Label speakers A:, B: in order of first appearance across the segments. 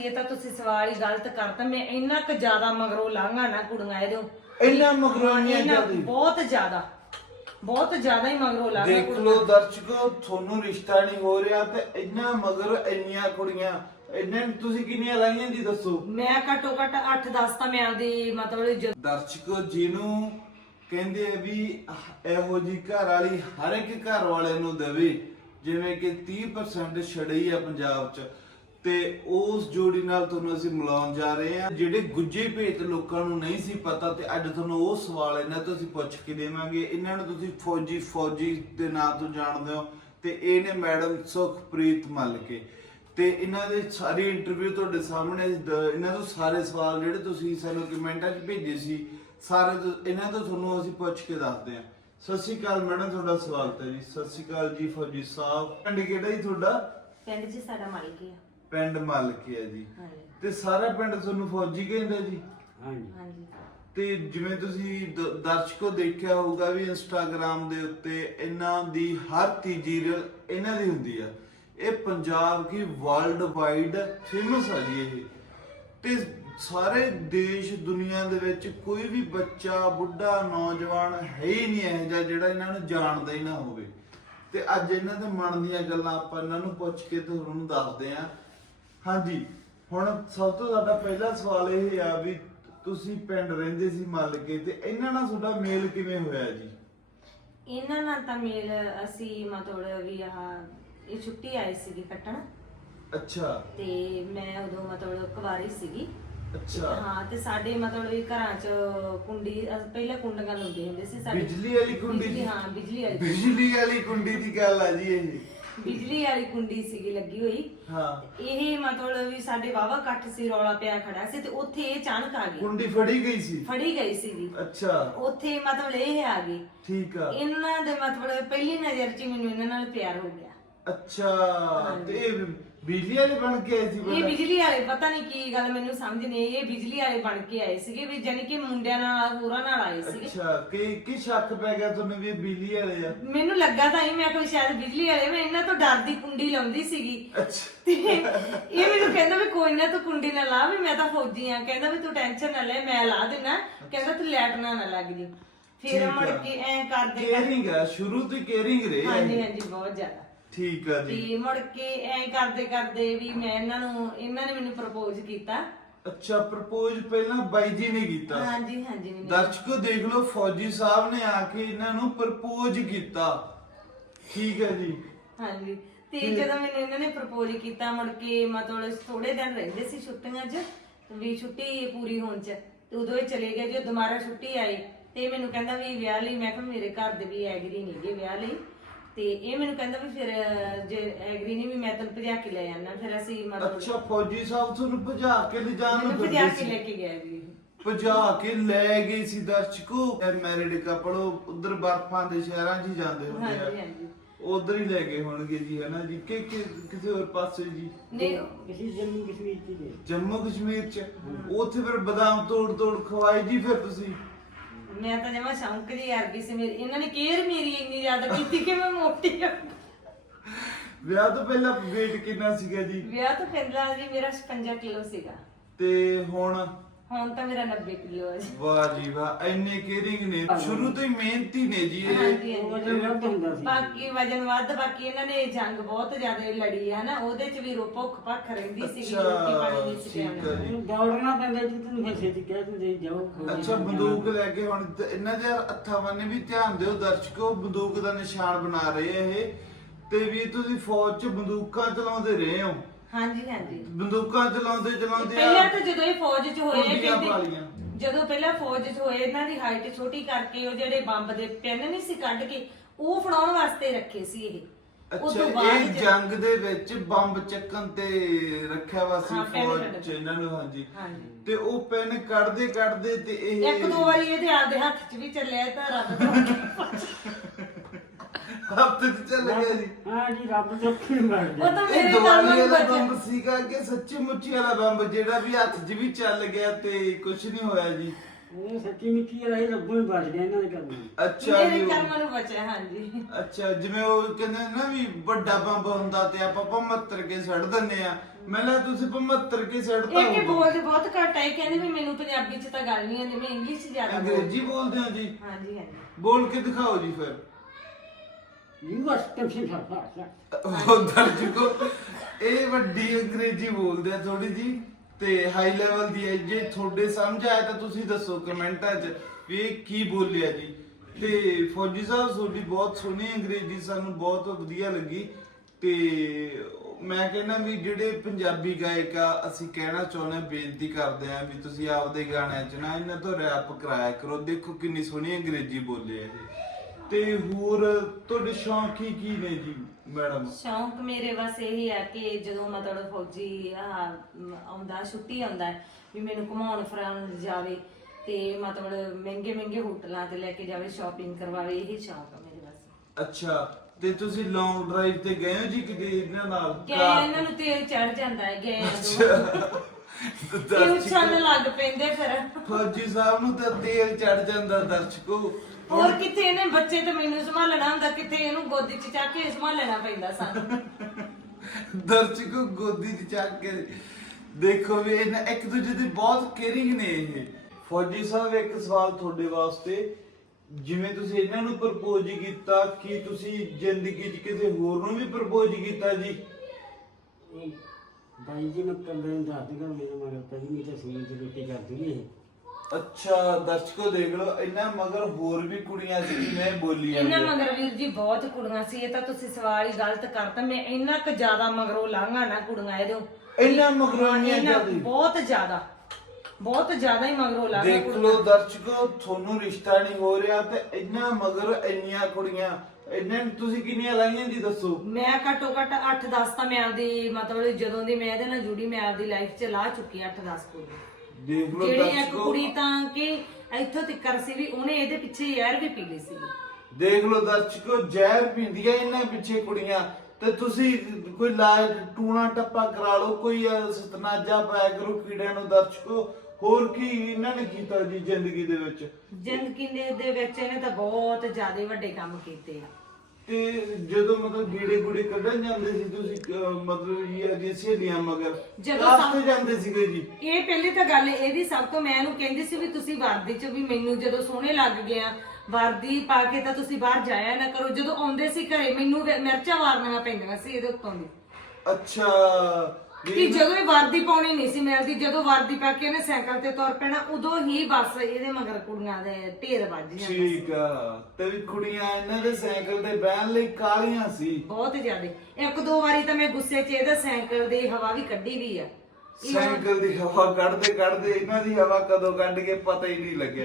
A: ਇਹ ਤਾਂ ਤੁਸੀਂ ਸਵਾਲ ਹੀ ਗਲਤ ਕਰਤਾ। ਮੈਂ ਇੰਨਾ ਕੁ ਜ਼ਿਆਦਾ ਮਗਰੋਂ ਲਾਂਘਾ ਨਾ ਕੁੜੀਆਂ ਇਹਦੇ
B: ਇੰਨਾ ਮਗਰੋਂ
A: ਬਹੁਤ ਜ਼ਿਆਦਾ ਹੀ ਮਗਰੋਂ ਲਾਂਘਾ।
B: ਦੇਖ ਲਓ ਦਰਸ਼ਕੋ, ਤੁਹਾਨੂੰ ਰਿਸ਼ਤਾ ਨਹੀਂ ਹੋ ਰਿਹਾ ਤੇ ਇੰਨਾ ਮਗਰ ਇੰਨੀਆਂ ਕੁੜੀਆਂ। ਇਹਨਾਂ ਨੂੰ ਤੁਸੀਂ ਕਿੰਨੀਆਂ ਲਾਈਆਂ ਜੀ ਦੱਸੋ?
A: ਮੈਂ ਘੱਟੋ ਘੱਟ 8-10 ਤਾਂ ਮੈਂ ਆਪਦੀ ਮਤਲਬ
B: ਦਰਸ਼ਕੋ, ਜਿਹਨੂੰ ਕਹਿੰਦੇ ਆ ਵੀ ਇਹੋ ਜੀ ਘਰ ਵਾਲੀ ਹਰ ਇੱਕ ਘਰ ਵਾਲੇ ਨੂੰ ਦੇਵੇ, ਜਿਵੇਂ ਕਿ 30% ਛੜਈ ਆ ਪੰਜਾਬ 'ਚ, ਤੇ ਉਸ ਜੋੜੀ ਨਾਲ ਤੁਹਾਨੂੰ ਅਸੀਂ ਮਿਲਾਉਣ ਜਾ ਰਹੇ ਹਾਂ। ਜਿਹੜੇ ਗੁੱਜੇ ਭੇਤ ਲੋਕਾਂ ਨੂੰ ਨਹੀਂ ਸੀ ਪਤਾ, ਤੇ ਅੱਜ ਤੁਹਾਨੂੰ ਉਹ ਸਵਾਲ ਇਹਨਾਂ ਤੋਂ ਅਸੀਂ ਪੁੱਛ ਕੇ ਦੇਵਾਂਗੇ। ਇਹਨਾਂ ਨੂੰ ਤੁਸੀਂ ਫੌਜੀ ਦੇ ਨਾਂ ਤੋਂ ਜਾਣਦੇ ਹੋ, ਤੇ ਇਹ ਨੇ ਮੈਡਮ ਸੁਖਪ੍ਰੀਤ ਮਲਕੇ। ਤੇ ਇਹਨਾਂ ਦੇ ਸਾਰੀ ਇੰਟਰਵਿਊ ਤੁਹਾਡੇ ਸਾਹਮਣੇ, ਇਹਨਾਂ ਤੋਂ ਸਾਰੇ ਸਵਾਲ ਜਿਹੜੇ ਤੁਸੀਂ ਸਾਨੂੰ ਕਮੈਂਟਾਂ 'ਚ ਭੇਜੇ ਸੀ, ਸਾਰੇ ਇਹਨਾਂ ਤੋਂ ਤੁਹਾਨੂੰ ਅਸੀਂ ਪੁੱਛ ਕੇ ਦੱਸਦੇ ਹਾਂ। ਸਤਿ ਸ਼੍ਰੀ ਅਕਾਲ ਮੈਡਮ, ਤੁਹਾਡਾ ਸਵਾਗਤ ਹੈ ਜੀ। ਸਤਿ ਸ਼੍ਰੀ ਅਕਾਲ ਜੀ ਫੌਜੀ ਸਾਹਿਬ। ਪਿੰਡ ਕਿਹੜਾ ਜੀ ਤੁਹਾਡਾ?
A: ਪਿੰਡ 'ਚ ਸਾਡਾ ਮਾਲਕੀ ਆ।
B: ਪਿੰਡ ਮਲਕੇ ਹੈ ਜੀ।
A: ਹਾਂਜੀ
B: ਤੇ ਸਾਰਾ ਪਿੰਡ ਤੁਹਾਨੂੰ ਫੌਜੀ ਕਹਿੰਦਾ ਜੀ?
A: ਹਾਂਜੀ।
B: ਤੇ ਜਿਵੇਂ ਤੁਸੀਂ ਦਰਸ਼ਕੋ ਦੇਖਿਆ ਹੋਊਗਾ ਵੀ ਇੰਸਟਾਗ੍ਰਾਮ ਦੇ ਉੱਤੇ ਇਹਨਾਂ ਦੀ ਹਰ ਤੀਜੀ ਰੀਲ ਇਹਨਾਂ ਦੀ ਹੁੰਦੀ ਆ। ਇਹ ਪੰਜਾਬ ਕੀ ਵਰਲਡ ਵਾਈਡ ਫੇਮਸ ਆ ਜੀ ਇਹ। ਤੇ ਸਾਰੇ ਦੇਸ਼ ਦੁਨੀਆ ਦੇ ਵਿੱਚ ਕੋਈ ਵੀ ਬੱਚਾ, ਬੁੱਢਾ, ਨੌਜਵਾਨ ਹੈ ਹੀ ਨਹੀਂ ਇਹੋ ਜਿਹਾ ਜਿਹੜਾ ਇਹਨਾਂ ਨੂੰ ਜਾਣਦਾ ਹੀ ਨਾ ਹੋਵੇ। ਤੇ ਅੱਜ ਇਹਨਾਂ ਦੇ ਮਨ ਦੀਆਂ ਗੱਲਾਂ ਆਪਾਂ ਇਹਨਾਂ ਨੂੰ ਪੁੱਛ ਕੇ ਤੁਹਾਨੂੰ ਦੱਸਦੇ ਆਂ। ਹਾਂਜੀ, ਹੁਣ ਸਭ ਤੋਂ ਸਾਡਾ ਪਹਿਲਾ ਸਵਾਲ ਇਹ ਆ ਵੀ ਤੁਸੀਂ ਪਿੰਡ ਰਹਿੰਦੇ ਸੀ ਮਲਕੇ, ਤੇ ਇਹਨਾਂ ਨਾਲ ਤੁਹਾਡਾ ਮੇਲ ਕਿਵੇਂ ਹੋਇਆ ਜੀ?
A: ਇਹਨਾਂ ਨਾਲ ਤਾਂ ਮੇਲ ਅਸੀਂ ਮਤਲਬ ਵੀ ਇਹ ਛੁੱਟੀ ਆਈ ਸੀਗੀ ਕੱਟਣ।
B: ਅੱਛਾ।
A: ਤੇ ਮੈਂ ਉਦੋਂ ਮਤਲਬ ਕੁਵਾਰੀ ਸੀਗੀ।
B: ਅੱਛਾ।
A: ਹਾਂ, ਤੇ ਸਾਡੇ ਮਤਲਬ ਵੀ ਘਰਾਂ 'ਚ ਕੁੰਡੀ ਪਹਿਲਾਂ ਕੁੰਡੀਆਂ ਲਾਉਂਦੇ ਹੁੰਦੇ ਸੀ ਸਾਡੇ।
B: ਬਿਜਲੀ ਵਾਲੀ ਕੁੰਡੀ?
A: ਹਾਂ,
B: ਬਿਜਲੀ ਵਾਲੀ ਕੁੰਡੀ ਦੀ ਗੱਲ ਆ ਜੀ ਇਹ।
A: ਬਿਜਲੀ ਵਾਲੀ ਕੁੰਡੀ ਸੀਗੀ ਲੱਗੀ ਹੋਈ।
B: ਹਾਂ।
A: ਇਹ ਮਤਲਬ ਵੀ ਸਾਡੇ ਵਾਵਾ ਕੱਟ ਸੀ, ਰੌਲਾ ਪਿਆ ਖੜਾ ਸੀ, ਤੇ ਉੱਥੇ ਇਹ ਅਚਾਨਕ ਆ ਗਈ।
B: ਕੁੰਡੀ ਫੜੀ ਗਈ ਸੀਗੀ। ਅੱਛਾ।
A: ਉੱਥੇ ਮਤਲਬ ਇਹ ਆ ਗਈ।
B: ਠੀਕ ਆ।
A: ਇਹਨਾਂ ਦੇ ਮਤਲਬ ਪਹਿਲੀ ਨਜ਼ਰ 'ਚ ਮੈਨੂੰ ਇਹਨਾਂ ਨਾਲ ਪਿਆਰ ਹੋ ਗਿਆ।
B: ਅੱਛਾ। ਤੇ ਇਹ ਬਿਜਲੀ ਵਾਲੇ ਬਣ ਕੇ ਆਏ ਸੀ?
A: ਇਹ ਬਿਜਲੀ ਵਾਲੇ, ਪਤਾ ਨਹੀਂ ਕੀ ਗੱਲ, ਮੈਨੂੰ ਸਮਝ ਨਹੀਂ। ਇਹ ਬਿਜਲੀ ਵਾਲੇ ਬਣ ਕੇ ਆਏ ਸੀਗੇ ਵੀ, ਜਾਨੀ ਕਿ ਮੁੰਡਿਆਂ ਨਾਲ ਹੋਰਾਂ ਨਾਲ ਆਏ ਸੀਗੇ।
B: ਅੱਛਾ। ਕੀ ਸ਼ੱਕ ਪੈ ਗਿਆ ਤੁਹਾਨੂੰ ਵੀ ਇਹ ਬਿਜਲੀ ਵਾਲੇ ਆ?
A: ਮੈਨੂੰ ਲੱਗਾ ਤਾਂ ਹੀ ਮੈਂ ਕੋਈ ਸ਼ਾਇਦ ਬਿਜਲੀ ਵਾਲੇ। ਮੈਂ ਇਹਨਾਂ ਤੋਂ ਡਰਦੀ ਕੁੰਡੀ ਲਾਉਂਦੀ ਸੀਗੀ।
B: ਅੱਛਾ।
A: ਤੇ ਇਹ ਮੈਨੂੰ ਕਹਿੰਦਾ ਵੀ ਕੋਈ ਨਾ, ਤੂੰ ਕੁੰਡੀ ਨਾ ਲਾ, ਵੀ ਮੈਂ ਤਾਂ ਫੌਜੀ ਆ। ਕਹਿੰਦਾ ਵੀ ਤੂੰ ਟੈਨਸ਼ਨ ਨਾ ਲੈ, ਮੈਂ ਲਾ ਦੇਣਾ। ਕਹਿੰਦਾ ਤੂੰ ਲੈਟ ਨਾ ਲੱਗ ਜੀ। ਫਿਰ ਮੁੜ ਕੇ ਐ ਕਰਦੇ
B: ਕੇਅਰਿੰਗ ਆ, ਸ਼ੁਰੂ ਤੋਂ ਕੇਅਰਿੰਗ ਰਹੇ।
A: ਹਾਂਜੀ ਹਾਂਜੀ, ਬਹੁਤ ਜ਼ਿਆਦਾ।
B: ਠੀਕ ਆ ਜੀ।
A: ਤੇ ਮੁੜ ਕੇ ਐ ਕਰਦੇ ਵੀ ਮੈਂ ਇਹਨਾਂ ਨੇ ਮੈਨੂੰ ਪ੍ਰਪੋਜ਼ ਕੀਤਾ।
B: ਅੱਛਾ, ਪ੍ਰਪੋਜ਼ ਪਹਿਲਾਂ ਬਾਈ ਜੀ ਨੇ ਕੀਤਾ?
A: ਹਾਂਜੀ ਹਾਂਜੀ।
B: ਦਰਸ਼ਕੋ ਦੇਖ ਲਓ, ਫੌਜੀ ਸਾਹਿਬ ਨੇ ਆ ਕੇ ਇਹਨਾਂ ਨੂੰ ਪ੍ਰਪੋਜ਼ ਕੀਤਾ। ਠੀਕ ਹੈ ਜੀ।
A: ਹਾਂਜੀ। ਤੇ ਜਦੋਂ ਮੈਨੂੰ ਇਹਨਾਂ ਨੇ ਪ੍ਰਪੋਜ਼ ਕੀਤਾ, ਮੁੜ ਕੇ ਮਤਲਬ ਥੋੜੇ ਦਿਨ ਰਹਿੰਦੇ ਸੀ ਛੁੱਟੀਆਂ 'ਚ, ਵੀ ਛੁੱਟੀ ਪੂਰੀ ਹੋਣ 'ਚ, ਤੇ ਉਦੋਂ ਇਹ ਚਲੇ ਗਏ। ਜਦੋਂ ਦੁਬਾਰਾ ਛੁੱਟੀ ਆਈ ਤੇ ਮੈਨੂੰ ਕਹਿੰਦਾ ਵੀ ਵਿਆਹ ਲਈ। ਮੈਂ ਕਿਹਾ ਮੇਰੇ ਘਰ ਦੇ ਵੀ ਐਗਰੀ ਨਹੀਂ ਗੇ ਵਿਆਹ ਲਈ। ਤੇ ਇਹ ਮੈਨੂੰ ਕਹਿੰਦਾ ਵੀ ਫਿਰ ਜੇ ਐਗਰੀ ਨਹੀਂ, ਵੀ ਮੈਂ ਤੈਨੂੰ ਭਜਾ ਕੇ ਲੈ ਜਾਣਾ। ਫਿਰ ਅਸੀਂ ਮਤਲਬ
B: ਅੱਛਾ, ਫੌਜੀ ਸਾਹਿਬ ਤੁਹਾਨੂੰ ਭਜਾ ਕੇ ਲੈ ਜਾਣ ਨੂੰ
A: ਭਜਾ ਕੇ ਲੈ ਕੇ ਗਿਆ ਜੀ।
B: ਭਜਾ ਕੇ ਲੈ ਗਏ ਸੀ। ਦਰਸ਼ਕੋ, ਮੈਰਿਡ ਕਪਲ ਉਧਰ ਬਰਫਾਂ ਦੇ ਸ਼ਹਿਰਾਂ 'ਚ ਹੀ ਜਾਂਦੇ ਹੁੰਦੇ ਆ।
A: ਹਾਂਜੀ ਹਾਂਜੀ।
B: ਉਧਰ ਹੀ ਲੈ ਗਏ ਹੋਣਗੇ ਜੀ, ਹਨਾ ਜੀ? ਕਿ ਕਿਸੇ ਹੋਰ ਪਾਸੇ ਜੀ?
A: ਨਹੀਂ,
C: ਜੰਮੂ ਕਸ਼ਮੀਰ ਚ ਗਏ।
B: ਜੰਮੂ ਕਸ਼ਮੀਰ 'ਚ? ਉੱਥੇ ਫਿਰ ਬਦਾਮ ਤੋੜ ਖਵਾਏ ਜੀ ਫਿਰ ਤੁਸੀਂ?
A: ਮੈਂ ਤਾਂ ਜਮਾ ਸ਼ੌਂਕ ਦੀ ਯਾਰ ਗਈ ਸੀ। ਮੇਰੀ ਇਹਨਾਂ ਨੇ ਕੇਅਰ ਮੇਰੀ ਇੰਨੀ ਜ਼ਿਆਦਾ ਕੀਤੀ ਕਿ ਮੈਂ ਮੋਟੀ ਹੋ ਗਈ।
B: ਵਿਆਹ ਤੋਂ ਪਹਿਲਾਂ weight ਕਿੰਨਾ ਸੀਗਾ ਜੀ?
A: ਵਿਆਹ ਤੋਂ ਪਹਿਲਾਂ ਜੀ ਮੇਰਾ 56 ਕਿਲੋ ਸੀਗਾ।
B: ਤੇ ਹੁਣ
A: ਹੁਣ ਤਾਂ ਮੇਰਾ 90 ਕਿਲੋ ਹੈ ਜੀ।
B: ਵਾਹ ਜੀ ਵਾਹ, ਇੰਨੇ ਕੇਅਰਿੰਗ ਨੇ, ਸ਼ੁਰੂ ਤੋਂ ਹੀ ਮਿਹਨਤੀ ਨੇ ਜੀ ਇਹ।
A: ਹਾਂਜੀ
C: ਵਜਨ ਵੱਧ ਹੁੰਦਾ ਸੀ।
A: ਬਾਕੀ ਵਜਨ ਵੱਧ, ਬਾਕੀ ਇਹਨਾਂ ਨੇ ਜੰਗ ਬਹੁਤ ਜ਼ਿਆਦਾ ਲੜੀ ਹੈ ਨਾ, ਉਹਦੇ 'ਚ ਵੀ ਭੁੱਖ ਭੱਖ ਰਹਿੰਦੀ ਸੀਗੀ, ਰੋਟੀ ਪਾਣੀ ਨਹੀਂ ਸੀ
B: ਠੀਕ ਆ
A: ਟਾਈਮ
B: ਜੀ।
C: ਦੌੜਨਾ ਪੈਂਦਾ ਜੀ, ਤੈਨੂੰ ਫਿਰ ਛੇਤੀ ਕਹਿ ਤੂੰ ਜੇ ਜਾਓ।
B: ਅੱਛਾ, ਬੰਦੂਕ ਲੈ ਕੇ ਹੁਣ ਇਹਨਾਂ ਦੇ ਹੱਥਾਂ ਵੱਲ ਵੀ ਧਿਆਨ ਦਿਓ ਦਰਸ਼ਕੋ। ਬੰਦੂਕ ਦਾ ਨਿਸ਼ਾਨ ਬਣਾ ਰਹੇ ਆ ਇਹ। ਤੇ ਵੀ ਤੁਸੀਂ ਫੌਜ 'ਚ ਬੰਦੂਕਾਂ ਚਲਾਉਂਦੇ ਰਹੇ ਹੋ?
A: ਹਾਂਜੀ ਹਾਂਜੀ।
B: ਬੰਦੂਕਾਂ ਚਲਾਉਂਦੇ
A: ਪਹਿਲਾਂ ਤਾਂ ਜਦੋਂ ਇਹ ਫੌਜ 'ਚ ਹੋਏ,
B: ਕੁੰਡੀਆਂ ਪਾ ਲਈਆਂ।
A: ਜਦੋਂ ਪਹਿਲਾਂ ਫੌਜ 'ਚ ਹੋਏ, ਇਹਨਾਂ ਦੀ ਹਾਈਟ ਛੋਟੀ ਕਰਕੇ ਉਹ ਜਿਹੜੇ ਬੰਬ ਦੇ ਪਿੰਨ ਨਹੀਂ ਸੀ ਕੱਢ ਕੇ ਉਹ ਫੜਾਉਣ ਵਾਸਤੇ ਰੱਖੇ ਸੀ ਇਹ।
B: ਅੱਛਾ, ਇਹ ਜੰਗ ਦੇ ਵਿੱਚ ਬੰਬ ਚੱਕਣ ਤੇ ਰੱਖਿਆ ਵਾ ਸੀ ਫੌਜ 'ਚ ਇਹਨਾਂ ਨੂੰ। ਹਾਂਜੀ। ਤੇ ਉਹ ਪੈਨ ਕੱਢਦੇ ਤੇ ਇਹ
A: ਇੱਕ ਦੋ ਵਾਰੀ ਇਹਦੇ ਆਪਦੇ ਹੱਥ 'ਚ ਵੀ ਚੱਲਿਆ ਤਾਂ ਰੱਬ ਤੋਂ
B: ਹੱਥ 'ਚ ਚੱਲ ਗਿਆ ਜੀ।
C: ਹਾਂ ਜੀ, ਰੱਬ ਤੋਂ ਕੀ ਮਾਰ
A: ਉਹ ਤਾਂ
B: ਇਹ
A: ਮੇਰੇ
B: ਦੀਵਾਲੀ
A: ਨਾਲ
B: ਵਾਲਾ
A: ਬਚਿਆ।
B: ਬੰਬ ਸੀਗਾ ਕਿ ਸੱਚੀ ਮੁੱਚੀ ਵਾਲਾ ਬੰਬ ਜਿਹੜਾ ਵੀ ਹੱਥ 'ਚ ਵੀ ਚੱਲ ਗਿਆ ਤੇ ਕੁਝ ਨਹੀਂ ਹੋਇਆ ਜੀ?
C: ਇਹ ਸੱਚੀ ਮਿੱਠੀ ਰਹੀ, ਰੱਬੋਂ ਹੀ ਬਚ ਗਿਆ ਇਹਨਾਂ ਦੇ ਕਰਮ।
B: ਅੱਛਾ
A: ਮੇਰੇ
B: ਜੀ।
A: ਕਰਮਾਂ ਨੂੰ ਬਚਿਆ। ਹਾਂਜੀ।
B: ਅੱਛਾ, ਜਿਵੇਂ ਉਹ ਕਹਿੰਦੇ ਨਾ ਵੀ ਵੱਡਾ ਬੰਬ ਹੁੰਦਾ ਤੇ ਆਪਾਂ 75 ਕੇ ਛੱਡ ਦਿੰਨੇ ਆ, ਮੈਨੂੰ ਤੁਸੀਂ 75 ਕੇ ਸਾਈਡ ਤਾਂ
A: ਇਹ ਕਿ ਬੋਲਦੇ ਬਹੁਤ ਘੱਟ ਹੈ, ਕਹਿੰਦੇ ਵੀ ਮੈਨੂੰ ਪੰਜਾਬੀ ਚ ਤਾਂ ਗੱਲ ਨਹੀਂ ਆਉਂਦੀ, ਮੈਂ ਇੰਗਲਿਸ਼ ਚ ਜ਼ਿਆਦਾ
B: ਅੰਗਰੇਜ਼ੀ ਬੋਲਦੇ ਹੋ ਜੀ?
A: ਹਾਂਜੀ ਹਾਂਜੀ।
B: ਬੋਲ ਕੇ ਦਿਖਾਓ ਜੀ ਫਿਰ।
C: ਯੂਐਸ ਕੰਟਰੀ ਫਾਰ
B: ਉਹ ਦਰਸ਼ਕੋ ਇਹ ਵੱਡੀ ਅੰਗਰੇਜ਼ੀ ਬੋਲਦੇ ਆ ਥੋੜੀ ਜੀ ਤੇ ਹਾਈ ਲੈਵਲ ਦੀ ਹੈ। ਜੇ ਤੁਹਾਡੇ ਸਮਝ ਆਇਆ ਤਾਂ ਤੁਸੀਂ ਦੱਸੋ ਕਮੈਂਟਾਂ 'ਚ ਵੀ ਇਹ ਕੀ ਬੋਲਿਆ ਜੀ। ਤੇ ਫੌਜੀ ਸਾਹਿਬ ਤੁਹਾਡੀ ਬਹੁਤ ਸੋਹਣੀ ਅੰਗਰੇਜ਼ੀ ਸਾਨੂੰ ਬਹੁਤ ਵਧੀਆ ਲੱਗੀ। ਤੇ ਮੈਂ ਕਹਿੰਦਾ ਵੀ ਜਿਹੜੇ ਪੰਜਾਬੀ ਗਾਇਕ ਆ ਅਸੀਂ ਕਹਿਣਾ ਚਾਹੁੰਦੇ ਹਾਂ, ਬੇਨਤੀ ਕਰਦੇ ਆ ਵੀ ਤੁਸੀਂ ਆਪਦੇ ਗਾਣਿਆਂ 'ਚ ਨਾ ਇਹਨਾਂ ਤੋਂ ਰੈਪ ਕਰਾਇਆ ਕਰੋ। ਦੇਖੋ ਕਿੰਨੀ ਸੋਹਣੀ ਅੰਗਰੇਜ਼ੀ ਬੋਲੇ ਆ ਇਹ। ਤੇ ਹੋਰ ਤੁਹਾਡੇ ਸ਼ੌਂਕ ਕੀ ਨੇ ਜੀ ਮੈਡਮ?
A: ਸ਼ੌਂਕ ਮੇਰੇ ਬਸ ਇਹੀ ਹੈ ਕਿ ਜਦੋਂ ਮਤਲਬ ਫੌਜੀ ਆਉਂਦਾ, ਛੁੱਟੀ ਆਉਂਦਾ ਹੈ, ਵੀ ਮੈਨੂੰ ਘੁਮਾਉਣ ਫਿਰਾਉਣ ਜਾਵੇ ਤੇ ਮਤਲਬ ਮਹਿੰਗੇ ਮਹਿੰਗੇ ਹੋਟਲਾਂ ਤੇ ਲੈ ਕੇ ਜਾਵੇ, ਸ਼ਾਪਿੰਗ ਕਰਵਾਵੇ, ਇਹੀ ਸ਼ੌਂਕ ਹੈ ਮੇਰੇ ਬਸ।
B: ਅੱਛਾ, ਤੇ ਤੁਸੀਂ ਲੌਂਗ ਡਰਾਈਵ ਤੇ ਗਏ ਹੋ ਜੀ ਕਿਤੇ ਇਹਨਾਂ ਨਾਲ?
A: ਗਏ ਇਹਨਾਂ ਨੂੰ ਤੇਲ ਚੜ ਜਾਂਦਾ ਹੈ, ਗਏ ਤੇ ਉਛਲਣ ਲੱਗ ਪੈਂਦੇ ਫਿਰ।
B: ਫੌਜੀ ਸਾਹਿਬ ਨੂੰ ਤਾਂ ਤੇਲ ਚੜ ਜਾਂਦਾ ਦਰਸ਼ਕੋ।
A: ਹੋਰ ਕਿਤੇ ਇਹਨੇ ਬੱਚੇ ਤੇ ਮੈਨੂੰ ਸੰਭਾਲਣਾ ਹੁੰਦਾ, ਕਿਤੇ ਇਹਨੂੰ ਗੋਦੀ 'ਚ ਚੱਕ ਕੇ ਸੰਭਾਲਣਾ ਪੈਂਦਾ ਸਾਨੂੰ।
B: ਦਰਸ਼ਕੋ ਗੋਦੀ 'ਚ ਚੱਕ ਕੇ ਦੇਖੋ ਵੀ ਇਹਨਾਂ ਇੱਕ ਦੂਜੇ ਦੀ ਬਹੁਤ ਕੇਅਰਿੰਗ ਨੇ ਇਹ। ਫੌਜੀ ਸਾਹਿਬ ਇੱਕ ਸਵਾਲ ਤੁਹਾਡੇ ਵਾਸਤੇ, ਜਿਵੇਂ ਤੁਸੀਂ ਇਹਨਾਂ ਨੂੰ ਪ੍ਰਪੋਜ਼ ਕੀਤਾ, ਕੀ ਤੁਸੀਂ ਜ਼ਿੰਦਗੀ 'ਚ ਕਿਸੇ ਹੋਰ ਨੂੰ ਵੀ ਪ੍ਰਪੋਜ਼ ਕੀਤਾ ਜੀ?
C: ਬਾਈ ਜੀ ਮੈਂ ਕੱਲ ਨੂੰ ਦੱਸ ਦੂੰਗਾ, ਮੇਰੇ ਮਗਰ ਤਾਂ ਨਹੀਂ ਤਾਂ ਸੂਈ ਦੀ ਰੋਟੀ ਕਰ ਦੂਗੀ ਇਹ।
B: ਅੱਛਾ ਦਰਸ਼ਕੋ ਦੇਖ ਲਓ ਇਹਨਾਂ ਮਗਰ ਹੋਰ ਵੀ ਕੁੜੀਆਂ ਸੀ ਜਿਵੇਂ ਬੋਲੀ
A: ਇਹਨਾਂ ਮਗਰ ਵੀਰ ਜੀ ਬਹੁਤ ਕੁੜੀਆਂ ਸੀ। ਇਹ ਤਾਂ ਤੁਸੀਂ ਸਵਾਲ ਹੀ ਗਲਤ ਕਰਤਾ। ਮੈਂ ਇੰਨਾ ਕੁ ਜ਼ਿਆਦਾ ਮਗਰੋਂ ਲਾਂਘਾ ਨਾ ਕੁੜੀਆਂ ਇਹਦੇ
B: ਇਹਨਾਂ ਮਗਰੋਂ
A: ਬਹੁਤ ਜ਼ਿਆਦਾ ਹੀ ਮਗਰੋਂ ਲਾਂਘਾ।
B: ਦੇਖ ਲਓ ਦਰਸ਼ਕੋ ਤੁਹਾਨੂੰ ਰਿਸ਼ਤਾ ਨਹੀਂ ਹੋ ਰਿਹਾ ਤੇ ਇਹਨਾਂ ਮਗਰ ਇੰਨੀਆਂ ਕੁੜੀਆਂ। ਇਹਨਾਂ ਤੁਸੀਂ ਕਿੰਨੀਆਂ ਲਾਈਆਂ ਜੀ ਦੱਸੋ?
A: ਮੈਂ ਘੱਟੋ ਘੱਟ 8-10 ਤਾਂ ਮੈਂ ਆਪਦੀ ਮਤਲਬ ਜਦੋਂ ਦੀ ਮੈਂ ਇਹਦੇ ਨਾਲ ਜੁੜੀ ਮੈਂ ਆਪਦੀ ਲਾਈਫ 'ਚ ਲਾ ਚੁੱਕੀ 8-10 ਕੁੜੀਆਂ।
B: ਦੇਖ ਲਓ
A: ਜਿਹੜੀ ਇੱਕ ਕੁੜੀ ਤਾਂ ਕਿ ਇੱਥੋਂ ਤੱਕਰ ਸੀ ਵੀ ਉਹਨੇ ਇਹਦੇ ਪਿੱਛੇ ਜ਼ਹਿਰ ਵੀ ਪੀ ਲਈ ਸੀ।
B: ਦੇਖ ਲਓ ਦਰਸ਼ਕੋ ਜ਼ਹਿਰ ਪੀਂਦੀਆਂ ਇਹਨਾਂ ਪਿੱਛੇ ਕੁੜੀਆਂ ਤੇ ਤੁਸੀਂ ਕੋਈ ਲਾਜ ਟੂਣਾ ਟੱਪਾ ਕਰਾ ਲਓ, ਕੋਈ ਸਤਨਾਜਾ ਪਾਇਆ ਕਰੋ ਕੀੜਿਆਂ ਨੂੰ। ਦਰਸ਼ਕੋ ਹੋਰ ਕੀ ਇਹਨਾਂ ਨੇ ਕੀਤਾ ਜੀ ਜ਼ਿੰਦਗੀ ਦੇ ਵਿੱਚ?
A: ਜ਼ਿੰਦਗੀ ਦੇ ਵਿੱਚ ਇਹਨੇ ਤਾਂ ਬਹੁਤ ਜ਼ਿਆਦਾ ਵੱਡੇ ਕੰਮ ਕੀਤੇ ਆ।
B: ਤੇ ਜਦੋਂ ਮਤਲਬ ਗੀੜੇ ਗੁੜੇ ਕੱਢਣ ਜਾਂਦੇ ਸੀ ਤੁਸੀਂ ਮਤਲਬ ਇਹ ਜੀ ਸਹੇਲੀਆਂ ਮਗਰ ਕਾਹਤੇ ਜਾਂਦੇ ਸੀਗੇ ਜੀ?
A: ਇਹ ਪਹਿਲੇ ਤਾਂ ਗੱਲ ਇਹਦੀ ਸਭ ਤੋਂ ਮੈਂ ਇਹਨੂੰ ਕਹਿੰਦੀ ਸੀ ਵੀ ਤੁਸੀਂ ਵਰਦੀ 'ਚ ਵੀ ਮੈਨੂੰ ਜਦੋਂ ਸੋਹਣੇ ਲੱਗ ਗਿਆ, ਵਰਦੀ ਪਾ ਕੇ ਤਾਂ ਤੁਸੀਂ ਬਾਹਰ ਜਾਇਆ ਨਾ ਕਰੋ। ਜਦੋਂ ਆਉਂਦੇ ਸੀ ਘਰੇ ਮੈਨੂੰ ਮਿਰਚਾਂ ਮਾਰਨੀਆਂ ਪੈਂਦੀਆਂ ਸੀ ਇਹਦੇ ਉੱਤੋਂ ਦੀ।
B: ਅੱਛਾ,
A: ਕਿ ਜਦੋਂ ਇਹ ਵਰਦੀ ਪਾਉਣੀ ਨਹੀਂ ਸੀ ਮਿਲਦੀ, ਜਦੋਂ ਵਰਦੀ ਪਾ ਕੇ ਇਹਨੇ ਸਾਈਕਲ ਤੇ ਤੁਰ ਪੈਣਾ ਉਦੋਂ ਹੀ ਬਸ ਇਹਦੇ ਮਗਰ ਕੁੜੀਆਂ ਦੇ ਢੇਰ ਵੱਜ ਜਾਂਦੇ।
B: ਠੀਕ ਆ, ਤੇ ਵੀ ਕੁੜੀਆਂ ਇਹਨਾਂ ਦੇ ਸਾਈਕਲ ਤੇ ਬਹਿਣ ਲਈ ਕਾਲੀਆਂ ਸੀ
A: ਬਹੁਤ ਜ਼ਿਆਦਾ। ਇੱਕ ਦੋ ਵਾਰੀ ਤਾਂ ਮੈਂ ਗੁੱਸੇ 'ਚ ਇਹਦਾ ਸਾਈਕਲ ਦੀ ਹਵਾ ਵੀ ਕੱਢੀ ਵੀ ਆ।
B: ਸਾਈਕਲ ਦੀ ਹਵਾ ਕੱਢਦੇ ਕੱਢਦੇ ਇਹਨਾਂ ਦੀ ਹਵਾ ਕਦੋਂ ਕੱਢ ਕੇ ਪਤਾ ਹੀ ਨਹੀਂ ਲੱਗਿਆ।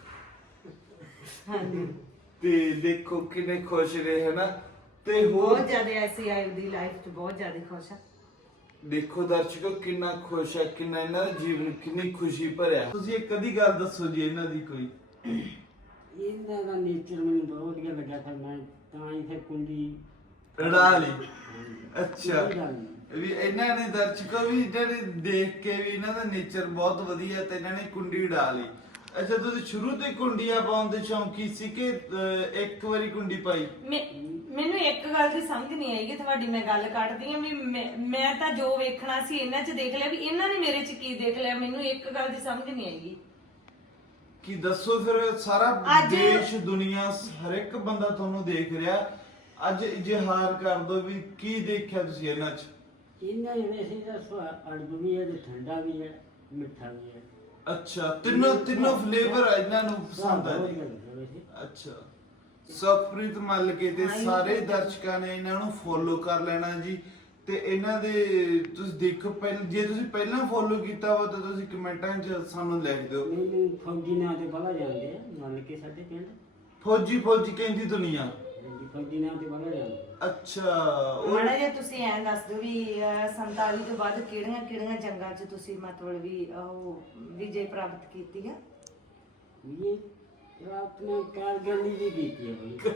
A: ਹਾਂਜੀ,
B: ਤੇ ਦੇਖੋ ਕਿੰਨੇ ਖੁਸ਼ ਰਹੇ ਹੈ ਨਾ। ਤੇ ਹੋਰ
A: ਬਹੁਤ ਜ਼ਿਆਦਾ ਐਸੀ ਆਈ ਦੀ ਲਾਈਫ 'ਚ ਬਹੁਤ ਜ਼ਿਆਦਾ ਖੁਸ਼ ਆ।
B: ਦੇਖੋ ਦਰਸ਼ਕੋ ਕਿੰਨਾ ਖੁਸ਼ ਹੈ, ਕਿੰਨਾ ਇਹਨਾਂ ਦਾ ਜੀਵਨ ਕਿੰਨੀ ਖੁਸ਼ੀ ਭਰਿਆ। ਤੁਸੀਂ ਇੱਕ ਅੱਧੀ ਗੱਲ ਦੱਸੋ ਜੀ ਇਹਨਾਂ ਦੀ ਕੋਈ।
C: ਇਹਨਾਂ ਦਾ ਨੇਚਰ ਮੈਨੂੰ ਬਹੁਤ ਵਧੀਆ ਲੱਗਿਆ, ਤਾਂ ਮੈਂ ਤਾਂ ਹੀ ਫਿਰ ਕੁੰਡੀ
B: ਰੜਾ ਲਈ। ਅੱਛਾ, ਵੀ ਇਹਨਾਂ ਨੇ ਦਰਸ਼ਕੋ ਵੀ ਜਿਹੜੇ ਦੇਖ ਕੇ ਵੀ ਇਹਨਾਂ ਦਾ ਨੇਚਰ ਬਹੁਤ ਵਧੀਆ ਤੇ ਇਹਨਾਂ ਨੇ ਕੁੰਡੀ ਡਾ ਲਈ। ਅੱਛਾ, ਤੁਸੀਂ ਸ਼ੁਰੂ ਤੋਂ ਹੀ ਕੁੰਡੀਆਂ ਪਾਉਣ ਦੇ ਸ਼ੌਂਕੀ ਸੀ ਕਿ ਇੱਕ ਵਾਰੀ ਕੁੰਡੀ ਪਾਈ?
A: ਮੈਨੂੰ ਇੱਕ ਗੱਲ ਦੀ ਸਮਝ ਨਹੀਂ ਆਈ ਕਿ ਤੁਹਾਡੀ ਮੈਂ ਗੱਲ ਕੱਢਦੀ ਆ ਵੀ ਮੈਂ ਤਾਂ ਜੋ ਵੇਖਣਾ ਸੀ ਇਹਨਾਂ 'ਚ ਦੇਖ ਲਿਆ, ਵੀ ਇਹਨਾਂ ਨੇ ਮੇਰੇ 'ਚ ਕੀ ਦੇਖ ਲਿਆ, ਮੈਨੂੰ ਇੱਕ ਗੱਲ ਦੀ ਸਮਝ ਨਹੀਂ ਆਈਗੀ।
B: ਕੀ ਦੱਸੋ ਫਿਰ? ਸਾਰਾ ਦੇਸ਼ ਦੁਨੀਆ ਹਰ ਇੱਕ ਬੰਦਾ ਤੁਹਾਨੂੰ ਦੇਖ ਰਿਹਾ। ਅੱਜ ਇਜ਼ਹਾਰ ਕਰ ਦੋ ਵੀ ਕੀ ਦੇਖਿਆ ਤੁਸੀਂ ਇਹਨਾਂ 'ਚ?
C: ਇਹਨਾਂ ਦੇ ਵੈਸੇ ਤਾਂ ਅੜਬ ਵੀ ਹੈ, ਤੇ ਠੰਡਾ ਵੀ ਹੈ, ਮਿੱਠਾ ਵੀ ਹੈ।
B: ਅੱਛਾ, ਤਿੰਨੋਂ ਫਲੇਵਰ ਇਹਨਾਂ ਨੂੰ ਪਸੰਦ ਆ ਜੀ। ਅੱਛਾ, ਸੁਖਪ੍ਰੀਤ ਮੱਲ ਕੇ ਤੇ ਸਾਰੇ ਦਰਸ਼ਕਾਂ ਨੇ ਇਹਨਾਂ ਨੂੰ ਫੋਲੋ ਕਰ ਲੈਣਾ ਜੀ। ਤੇ ਇਹਨਾਂ ਦੇ ਤੁਸੀਂ ਦੇਖੋ ਜੇ ਤੁਸੀਂ ਪਹਿਲਾਂ ਫੋਲੋ ਕੀਤਾ ਵਾ ਤਾਂ ਤੁਸੀਂ ਕਮੈਂਟਾਂ 'ਚ ਸਾਨੂੰ ਲਿਖ ਦਿਓ।
C: ਮੈਨੂੰ ਫੌਜੀ ਨਾਂ ਤੇ ਬੜਾ ਜਾਂਦੇ ਆ ਮੰਨ ਕੇ ਸਾਡੇ ਪਿੰਡ।
B: ਫੌਜੀ ਕਹਿੰਦੀ ਦੁਨੀਆ।
C: ਫੌਜੀ ਨਾਂ ਤੇ ਬੜਾ ਜਾਂਦੇ।
B: ਅੱਛਾ,
A: ਮਾੜਾ ਜਿਹਾ ਤੁਸੀਂ ਐਂ ਦੱਸ ਦਿਓ ਵੀ 47 ਤੋਂ ਬਾਅਦ ਕਿਹੜੀਆਂ ਜੰਗਾਂ 'ਚ ਤੁਸੀਂ ਮਤਲਬ ਵੀ ਉਹ ਵਿਜੇ ਪ੍ਰਾਪਤ ਕੀਤੀ ਆ?
C: ਇਹ ਰਾਤ ਨੇ ਕਾਰਗਿਲ ਦੀ ਕੀਤੀ ਹੈ ਬਈ।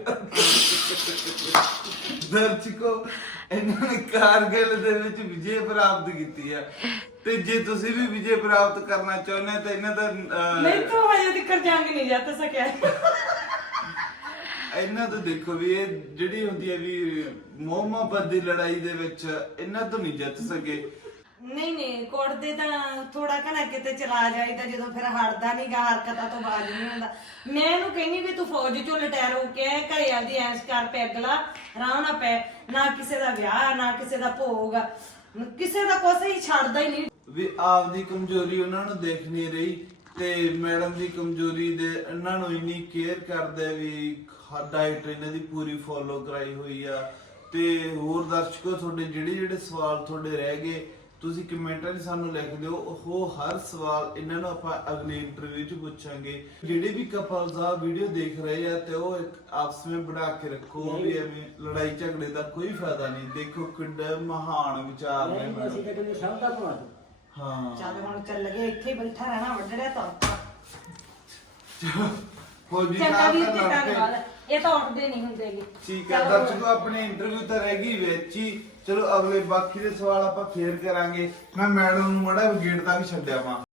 B: ਦਰਸ਼ਕੋ ਇਹਨਾਂ ਨੇ ਕਾਰਗਿਲ ਦੇ ਵਿੱਚ ਵਿਜੇ ਪ੍ਰਾਪਤ ਕੀਤੀ ਹੈ। ਤੇ ਜੇ ਤੁਸੀਂ ਵੀ ਵਿਜੇ ਪ੍ਰਾਪਤ ਕਰਨਾ ਚਾਹੁੰਦੇ ਤਾਂ ਇਹਨਾਂ ਦਾ
A: ਨਹੀਂ ਤਾਂ ਹਜੇ ਤੱਕ ਜੰਗ ਨਹੀਂ ਜਿੱਤ ਸਕਿਆ।
B: ਇਹਨਾਂ ਤੋਂ ਦੇਖੋ ਵੀ ਇਹ ਜਿਹੜੀ ਹੁੰਦੀ ਹੈ ਵੀ ਮੁਹੰਮਦ ਦੀ ਲੜਾਈ ਦੇ ਵਿੱਚ ਇਹਨਾਂ ਤੋਂ ਨਹੀਂ ਜਿੱਤ ਸਕੇ।
A: ਨਹੀਂ ਕੁੱਟਦੇ ਤਾਂ ਥੋੜਾ ਘਣਾ ਕਿਤੇ ਚਲਾ ਜਾਈਦਾ ਜਦੋਂ ਫਿਰ ਹਟਦਾ ਨਹੀਂ ਗਾ, ਹਰਕਤਾਂ ਤੋਂ ਬਾਜ ਨਹੀਂ ਹੁੰਦਾ। ਮੈਂ ਇਹਨੂੰ ਕਹਿੰਦੀ ਵੀ ਤੂੰ ਫੌਜ ਚੋਂ ਰਿਟਾਇਰ ਹੋ ਕੇ ਆਇਆ, ਘਰੇ ਆਦੀ ਐਸ਼ ਕਰ ਪੈਗਲਾ, ਆਰਾਮ ਨਾਲ ਪੈ, ਨਾ ਕਿਸੇ ਦਾ ਵਿਆਹ ਨਾ ਕਿਸੇ ਦਾ ਭੋਗ, ਕਿਸੇ ਦਾ ਕੁਛ ਹੀ ਛੱਡਦਾ ਹੀ ਨਹੀਂ।
B: ਵੀ ਆਪਦੀ ਕਮਜ਼ੋਰੀ ਉਹਨਾਂ ਨੂੰ ਦੇਖ ਨਹੀਂ ਰਹੀ ਤੇ ਮੈਡਮ ਦੀ ਕਮਜ਼ੋਰੀ ਦੇ ਇਹਨਾਂ ਨੂੰ ਇੰਨੀ ਕੇਅਰ ਕਰਦੇ ਵੀ ਡਾਈਟ ਇਹਨਾਂ ਦੀ ਪੂਰੀ ਫੋਲੋ ਕਰਾਈ ਹੋਈ ਆ। ਤੇ ਹੋਰ ਦਰਸ਼ਕੋ ਤੁਹਾਡੇ ਜਿਹੜੇ ਸਵਾਲ ਤੁਹਾਡੇ ਰਹਿ ਗਏ ਤੁਸੀਂ ਕਮੈਂਟਾਂ 'ਚ ਸਾਨੂੰ ਲਿਖ ਦਿਓ, ਉਹ ਹਰ ਸਵਾਲ ਇਹਨਾਂ ਨੂੰ ਆਪਾਂ ਅਗਲੀ ਇੰਟਰਵਿਊ 'ਚ ਪੁੱਛਾਂਗੇ। ਜਿਹੜੇ ਵੀ ਕਪਲਸ ਆ ਵੀਡੀਓ ਦੇਖ ਰਹੇ ਆ ਤੇ ਉਹ ਇੱਕ ਆਪਸ ਵਿੱਚ ਬਣਾ ਕੇ ਰੱਖੋ ਵੀ ਐਵੇਂ ਲੜਾਈ ਝਗੜੇ ਦਾ ਕੋਈ ਫਾਇਦਾ ਨਹੀਂ। ਦੇਖੋ ਕਿੰਨਾ ਮਹਾਨ ਵਿਚਾਰ ਨੇ
C: ਨਹੀਂ ਅਸੀਂ ਤਾਂ ਕਹਿੰਦੇ ਸਭ ਦਾ ਭਲਾ।
B: ਹਾਂ
A: ਚੱਲ ਹੁਣ ਚੱਲ ਗਏ, ਇੱਥੇ ਹੀ ਬੈਠਾ ਰਹਿਣਾ ਵੱਡੜਿਆ ਤਾਂ
B: ਫੌਜੀ
A: ਚੰਗਾ
B: ਸਾਹਿਬ
A: ਵੀਰ
B: ਦਾ
A: ਜੀ,
B: ਲੜ ਕੇ
A: ਧੰਨਵਾਦ। ਇਹ ਤਾਂ ਉੱਠਦੇ ਨਹੀਂ ਹੁੰਦੇਗੇ।
B: ਠੀਕ ਹੈ ਦਰਸ਼ਕੋ, ਆਪਣੀ ਇੰਟਰਵਿਊ ਤਾਂ ਰਹਿ ਗਈ ਵਿੱਚ ਹੀ। ਚਲੋ ਅਗਲੇ ਬਾਕੀ ਦੇ ਸਵਾਲ ਆਪਾਂ ਫੇਰ ਕਰਾਂਗੇ। ਮੈਂ ਮੈਡਮ ਨੂੰ ਮੜਾ ਗੇਟ ਤੱਕ ਛੱਡਿਆ ਵਾਂ।